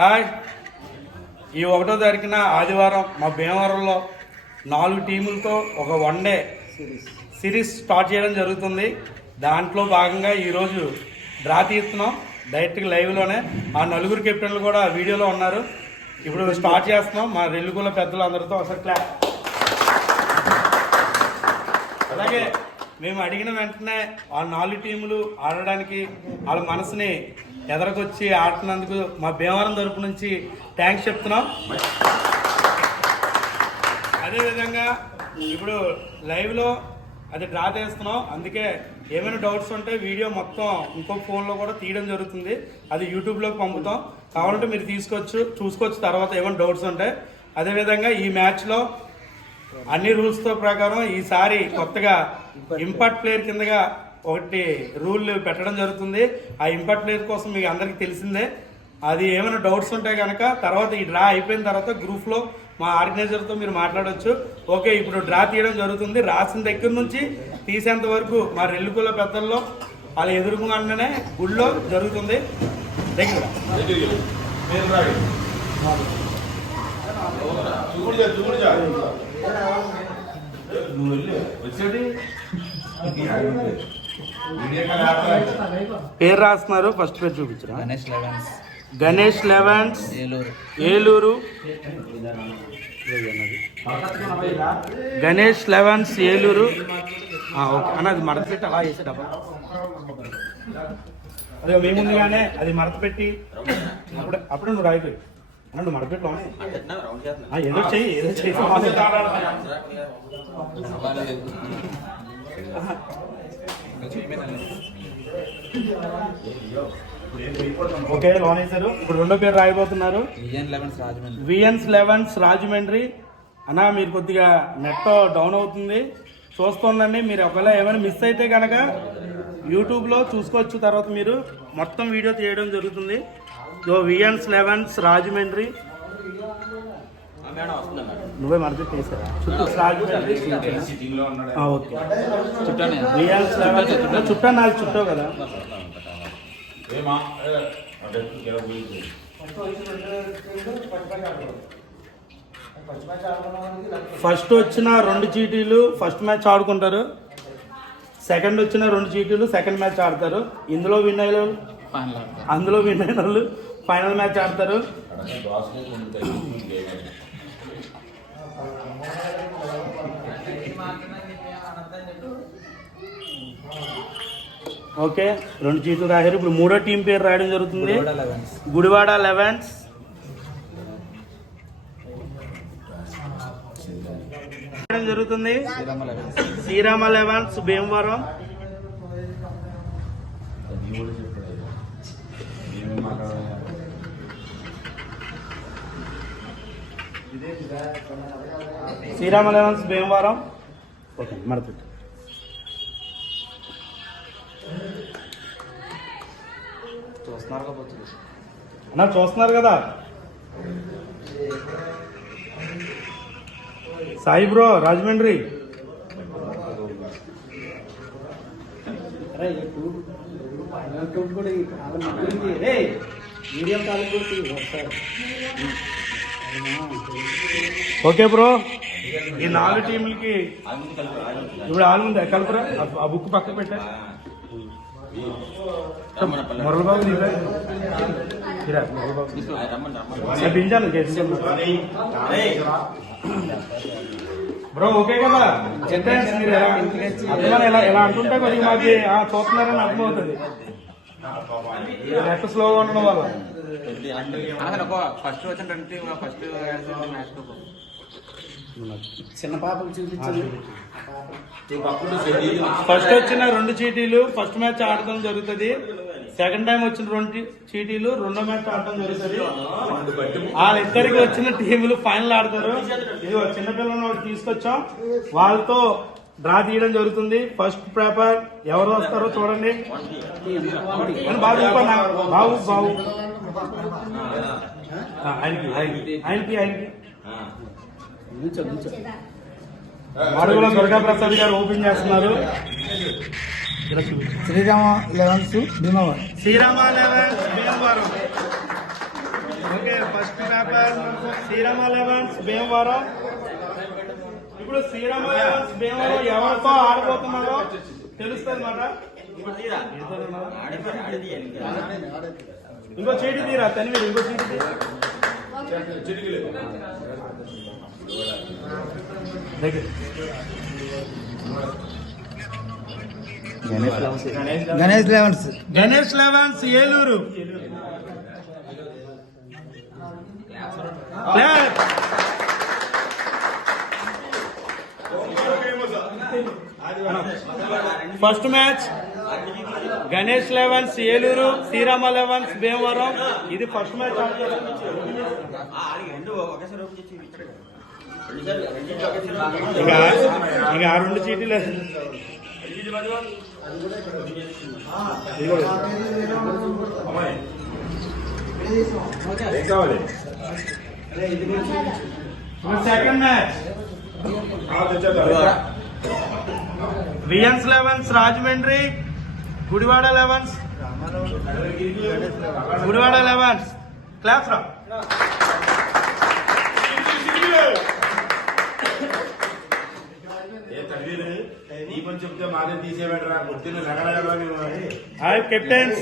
Hi, ఈ 1వ తారీఖున ఆదివారం మా భీమవరంలో 4 టీములతో ఒక వన్డే సిరీస్ స్టార్ట్ చేయడం జరుగుతుంది. దాంట్లో భాగంగా ఈరోజు డ్రా తీస్తున్నాం డైరెక్ట్గా లైవ్లోనే. ఆ 4 కెప్టెన్లు కూడా వీడియోలో ఉన్నారు. ఇప్పుడు స్టార్ట్ చేస్తున్నాం. మా రెల్లుగుల పెద్దలు అందరితో ఒకసారి క్లాప్. అలాగే మేము అడిగిన వెంటనే ఆ 4 టీములు ఆడడానికి వాళ్ళ మనసుని ఎదరకొచ్చి ఆడుతున్నందుకు మా భీమవరం తరపు నుంచి థ్యాంక్స్ చెప్తున్నాం. అదేవిధంగా ఇప్పుడు లైవ్లో అది డ్రా చేస్తున్నాం. అందుకే ఏమైనా డౌట్స్ ఉంటే వీడియో మొత్తం ఇంకొక ఫోన్లో కూడా తీయడం జరుగుతుంది. అది యూట్యూబ్లోకి పంపుతాం. కావాలంటే మీరు చూసుకోవచ్చు తర్వాత ఏమైనా డౌట్స్ ఉంటాయి. అదేవిధంగా ఈ మ్యాచ్లో అన్ని రూల్స్తో ప్రకారం ఈసారి కొత్తగా ఇంపార్ట్ ప్లేయర్ కిందగా ఒకటి రూల్ పెట్టడం జరుగుతుంది. ఆ ఇంపార్ట్ ప్లేయర్ కోసం మీకు అందరికీ తెలిసిందే. అది ఏమైనా డౌట్స్ ఉంటే కనుక తర్వాత ఈ డ్రా అయిపోయిన తర్వాత గ్రూప్లో మా ఆర్గనైజర్తో మీరు మాట్లాడవచ్చు. ఓకే, ఇప్పుడు డ్రా తీయడం జరుగుతుంది. రాసిన దగ్గర నుంచి తీసేంత వరకు మా రెల్లుకుల పెద్దల్లో వాళ్ళ ఎదురుగానే గుళ్ళో జరుగుతుంది. దగ్గర పేరు రాస్తున్నారు. ఫస్ట్ పేరు చూపించరా? Ganesh elevens Eluru. Ganesh elevens Eluru. Okay అన్న, అది మడత పెట్టి అలా వేసేటప్పుడు అదే మీ ముందుగానే అది మడత పెట్టి అప్పుడు నువ్వు రాయిపోయి నువ్వు మడపెట్టు ఏదో చెయ్యి ఓకే లోన్ వేశారు. ఇప్పుడు 2వ పేరు రాయబోతున్నారు. విఎన్స్ లెవెన్స్ రాజమండ్రి. అన్నా మీరు కొద్దిగా నెట్ డౌన్ అవుతుంది, చూస్తుండండి. మీరు ఒకవేళ ఏమైనా మిస్ అయితే కనుక యూట్యూబ్లో చూసుకోవచ్చు. తర్వాత మీరు మొత్తం వీడియో తీయడం జరుగుతుంది. విఎన్స్ లెవెన్స్ రాజమండ్రి. నువ్వే మరది తీసారా? రాజమండ్రి. ఓకే, విఎన్స్ లెవెన్స్ చుట్టా నాకు చుట్టావు కదా. ఫస్ట్ వచ్చిన 2 చీటీలు ఫస్ట్ మ్యాచ్ ఆడుకుంటారు. సెకండ్ వచ్చిన 2 చీటీలు సెకండ్ మ్యాచ్ ఆడతారు. అందులో విన్ అయిన వాళ్ళు ఫైనల్ మ్యాచ్ ఆడతారు. ఓకే, 2 చీట్లు రాశారు. ఇప్పుడు 3వ టీం పేరు రాయడం జరుగుతుంది. గుడివాడ లెవెన్స్. జరుగుతుంది Srirama elevens Bhimavaram. Srirama elevens Bhimavaram. Okay మరపెట్టు చూస్తున్నారు కదా. Sai bro Rajahmundry. Okay bro, ఈ 4 టీములకి ఇప్పుడు ఆలుందా కలుపురా. ఆ బుక్ పక్కకు పెట్టా. మురళబాబు బ్రో ఓకే కదా. మీరు ఎలా అంటుంటే కొద్దిగా మాకు చూస్తున్నారని అర్థమవుతుంది. నెట్ స్లోగా ఉండడం వల్ల ఫస్ట్ చిన్న పాపకు చూపించారు. ఫస్ట్ వచ్చిన 2 చీటీలు ఫస్ట్ మ్యాచ్ ఆడటం జరుగుతుంది. సెకండ్ టైం వచ్చిన 2 చీటీలు 2వ మ్యాచ్ ఆడటం జరుగుతుంది. వాళ్ళిద్దరికి వచ్చిన టీములు ఫైనల్ ఆడతారు. ఇది చిన్నపిల్లలను తీసుకొచ్చాం, వాళ్ళతో డ్రా తీయడం జరుగుతుంది. ఫస్ట్ పేపర్ ఎవరు వస్తారో చూడండి. బాబు ఆయనకి అడుగుల దుర్గా ప్రసాద్ గారు ఓపెన్ చేస్తున్నారు. Srirama elevens Bhimavaram. Srirama elevens Bhimavaram. Okay first paper Srirama elevens Bhimavaram. ఇప్పుడు శ్రీరామ లెవెన్స్ భీమవరం ఎవరితో ఆడబోతున్నారో తెలుస్తుంది మాట. ఇంకో చీటి తీరా తనివి, ఇంకో చీటి Ganesh elevens Eluru. First match Ganesh elevens Eluru, Srirama elevens Bhimavaram. ఇది ఫస్ట్ మ్యాచ్. ఇక ఆ రెండు చీటీలు సెకండ్ మ్యాచ్ వియన్స్ elevens Rajahmundry, Gudivada elevens class రా. హాయ్ కెప్టెన్స్,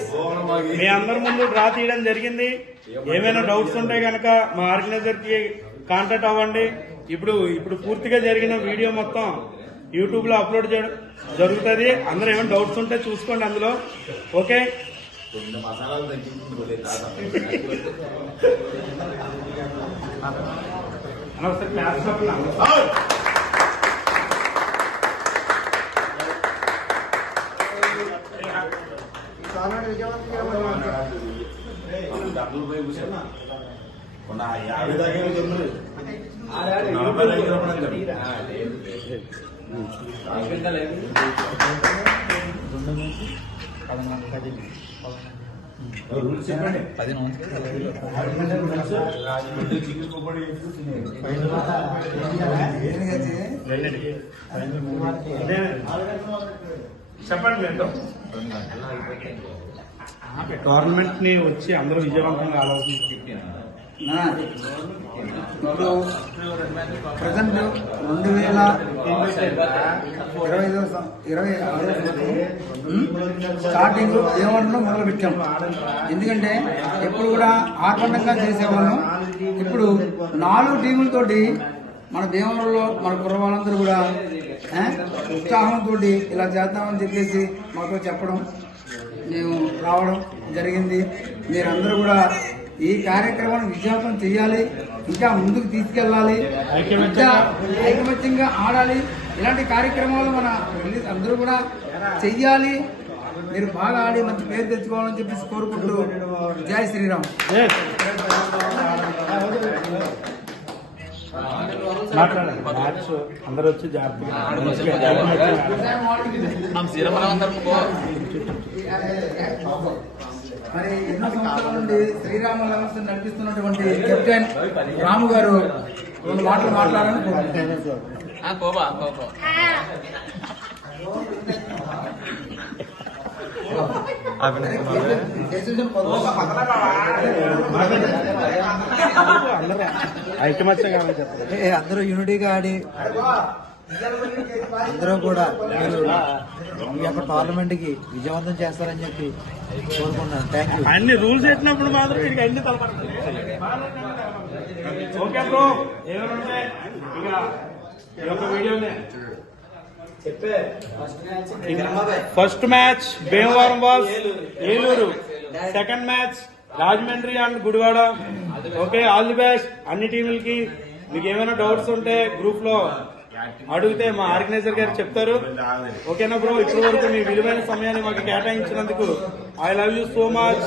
మీ అందరి ముందు డ్రా తీయడం జరిగింది. ఏమైనా డౌట్స్ ఉంటే కనుక మా ఆర్గనైజర్ కి కాంటాక్ట్ అవ్వండి. ఇప్పుడు పూర్తిగా జరిగిన వీడియో మొత్తం యూట్యూబ్ లో అప్లోడ్ చేయడం జరుగుతుంది. అందరూ ఏమైనా డౌట్స్ ఉంటే చూసుకోండి అందులో. ఓకే, చెప్పండి. టోర్నమెంట్ ని వచ్చి అందరూ విజయవంతంగా ఆలోచించారు. ఇప్పుడు ప్రజెంట్ 2026 స్టార్టింగ్ ఏమంటున్నా మొదలు పెట్టాం. ఎందుకంటే ఎప్పుడు కూడా ఆర్భండంగా చేసేవాళ్ళం. ఇప్పుడు 4 టీములతోటి మన భీమవరంలో మన కుర్రవాళ్ళందరూ కూడా ఉత్సాహంతో ఇలా చేద్దామని చెప్పేసి మాతో చెప్పడం, మేము రావడం జరిగింది. మీరందరూ కూడా ఈ కార్యక్రమాన్ని విజయవంతం చేయాలి, ఇంకా ముందుకు తీసుకెళ్ళాలి, ఇంకా ఐకమత్యంగా ఆడాలి. ఇలాంటి కార్యక్రమాలు మన అందరూ కూడా చెయ్యాలి. మీరు బాగా ఆడి మంచి పేరు తెచ్చుకోవాలని చెప్పేసి కోరుకుంటూ జై శ్రీరామ్. అందరూ వచ్చి మరి ఎన్నో సంవత్సరాల నుండి శ్రీరామ లెవెన్స్ నడిపిస్తున్నటువంటి కెప్టెన్ రాము గారు 2 మాటలు మాట్లాడాలని అందరూ యూనిటీగా ఆడి అందరూ కూడా మీరు ఈ యొక్క టోర్నమెంట్ కి విజయవంతం చేస్తారని చెప్పి కోరుకుంటున్నాను. Thank you. అన్ని రూల్స్ పెట్టినప్పుడు మాత్రం మీకు అన్ని తలపడుతుంది. ఓకే బ్రో, ఏమైనా వీడియోనే ఫస్ట్ మ్యాచ్ భీమవరం వాస్ Eluru, second match Rajahmundry and Gudivada. Okay, all the best అన్ని టీములకి. మీకు ఏమైనా డౌట్స్ ఉంటే గ్రూప్ లో అడిగితే మా ఆర్గనైజర్ గారు చెప్తారు. ఓకేనా బ్రో, ఇప్పటి వరకు మీ విలువైన సమయాన్ని మాకు కేటాయించినందుకు I love you so much.